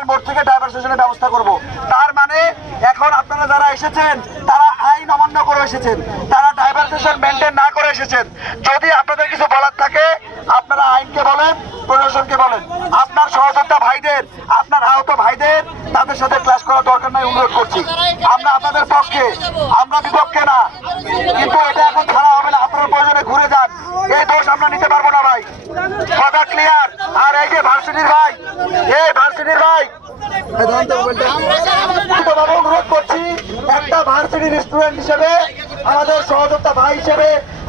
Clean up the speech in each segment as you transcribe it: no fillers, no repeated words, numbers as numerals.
Terminal মোড় থেকে ডাইভারসিশনের ব্যবস্থা করব। তার মানে এখন আপনারা যারা এসেছেন তারা আইন অমান্য করে এসেছেন, তারা ডাইভারসিশন মেনটেন না করে এসেছেন। যদি আপনাদের কিছু বলার থাকে আপনারা আইনকে বলেন, প্রশাসনকে বলেন। আপনার সহযোদ্ধা ভাইদের, আপনার আহত ভাইদের তাদের সাথে ক্লাস করার দরকার নাই, অনুরোধ করছি। আমরা আপনাদের পক্ষে, আমরা বিপক্ষে না, কিন্তু এটা এখন ছাড়া হবে না। আপনারা প্রয়োজনে ঘুরে যান, এই দোষ আমরা নিতে পারবো না ভাই, কথা ক্লিয়ার। আর এই যে ভার্সিটির ভাই, এই ভার্সিটির ভাই অনুরোধ করছি, একটা ভার্সিটির স্টুডেন্ট হিসেবে, আমাদের সহযোদ্ধা ভাই হিসেবে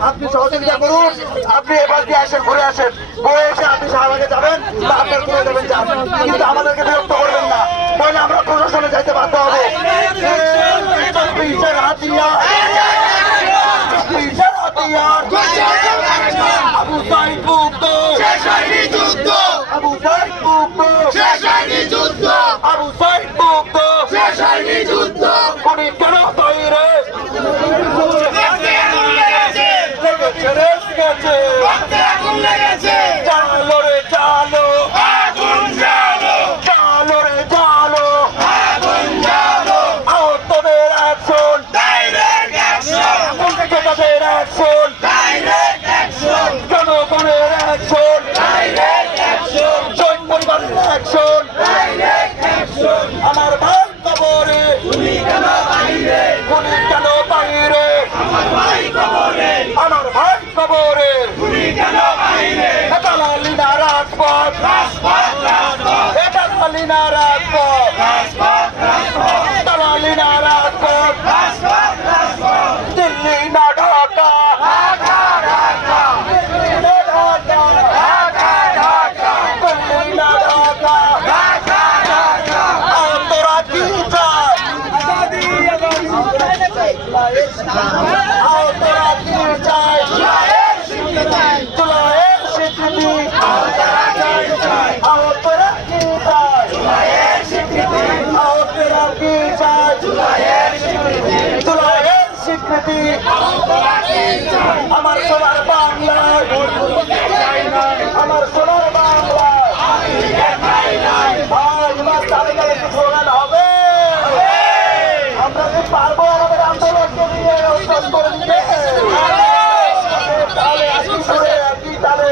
আপনি সহযোগিতা করুন। আপনি এবার দিয়ে আসেন, ঘুরে আসেন, ঘুরে এসে আপনি শাহবাগে যাবেন বা আপনার ঘুরে যাবেন, যান, কিন্তু আমাদেরকে বিরক্ত করবেন না, নইলে আমরা প্রশাসনে যাইতে বাধ্য হবো। আবু সাইদ মুক্ত, আবু সাইদ মুক্ত, আবু সাইদ মুক্ত, উনি কেন তৈরে লেগেছে, চালো রে চালো, চালো রে চালো, আহতদের অ্যাকশন, নেতাদের অ্যাকশন, জনগণের অ্যাকশন, শহীদ পরিবারের অ্যাকশন। আমার ভাই কবরে, গুলি কেন বাইরে, আমার ভাই কবরে, দালালিনা রাজপথ, দালালিনা রাজপথ, দালালিনা রাজপথ, দিল্লি না ঢাকা, দিল্লি না ঢাকা, তোরা কি চাস, তোরা কি চাস, জুলাইয়ের স্বীকৃতি, তোরা কি চাস, তোরা কি চাস, জুলাইয়ের স্বীকৃতি। আমার সোনার বাংলা, আমার সোনার বাংলা, তালিকায় একটু স্লোগান হবে। আমরা কি পারবো আমাদের আন্দোলনকে নিয়ে অভ্যাস করে দিতে? তাহলে একই সুরে, একই তালে